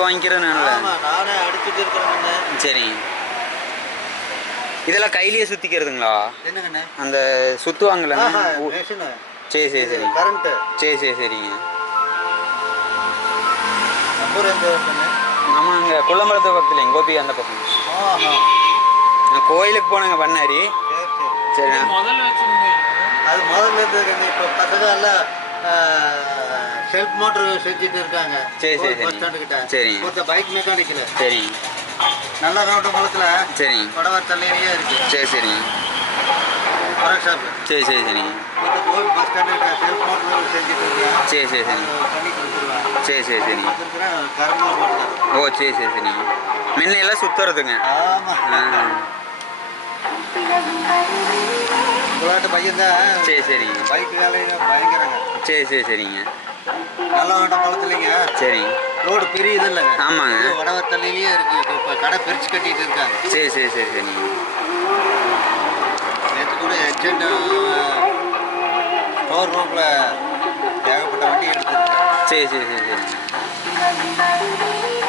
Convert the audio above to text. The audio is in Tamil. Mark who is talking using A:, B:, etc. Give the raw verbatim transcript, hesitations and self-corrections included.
A: வாங்கிக்கிறேன்
B: நானே அடிச்சுட்டு இருக்கிறேன்.
A: சரிங்க. இதெல்லாம் கையிலேயே சுத்திக்கிறதுங்களா?
B: என்னங்கண்ணே
A: அந்த சுத்துவாங்கல்ல? சரி சரி சரி.
B: கரண்ட்.
A: சரி சரி சரிங்க.
B: நம்பர் எந்த இருக்குண்ணே?
A: நம்ம அங்கே குள்ளம்பலத்து பக்கத்துல கோபி அந்த பக்கம். நான் கோயிலுக்கு போனேங்க பண்ணாரி.
B: சரி
A: சரிண்ணா.
C: முதல்ல வச்சுருந்தேன்
B: அது முதல்ல இருந்தது. இப்போ பசங்க எல்லாம் செல்ஃப் மோட்டர் செஞ்சுட்டு இருக்காங்க.
A: சரி சரி
B: பஸ் ஸ்டாண்டு கிட்ட.
A: சரி.
B: ஒருத்த பைக் மெக்கானிக்கில்.
A: சரிங்க.
B: நல்ல ரோட்டு மூலத்தில்.
A: சரிங்க.
B: புடவை தள்ளியே இருக்கு.
A: சரி சரிங்க.
B: Workshop.
A: சரி சரி சரிங்க.
B: இப்போ போய் பஸ் ஸ்டாண்டு கிட்ட செல்ஃப் மோட்டர் செஞ்சுட்டு இருக்கேன்.
A: சரி சரி சரி.
B: பண்ணி கொடுத்துருவேன்.
A: சரி சரி சரிங்க.
B: கரண்டில் போட்டுருக்கேன்.
A: ஓ சரி சரி சரிங்க. முன்னையெல்லாம் சுற்றுறதுங்க.
B: ஆமாம். விளையாட்டு பையன் தான்.
A: சரி சரிங்க.
B: பைக் வேலையை பயங்கரங்க.
A: சரி சரி சரிங்க.
B: நல்ல வேண்ட பழத்துலைங்க.
A: சரிங்க.
B: ரோடு பெரியது இல்லைங்க.
A: ஆமாங்க.
B: வடவத்தலையிலேயே இருக்கு. இப்போ கடை பிரித்து கட்டிட்டு இருக்காங்க.
A: சரி சரி சரி சரிங்க.
B: நேற்று கூட எக்ஸெண்ட் ஸ்டோர் ரூமில் ஏகப்பட்ட வண்டி எடுத்துருக்கு.
A: சரி சரி சரி சரிங்க.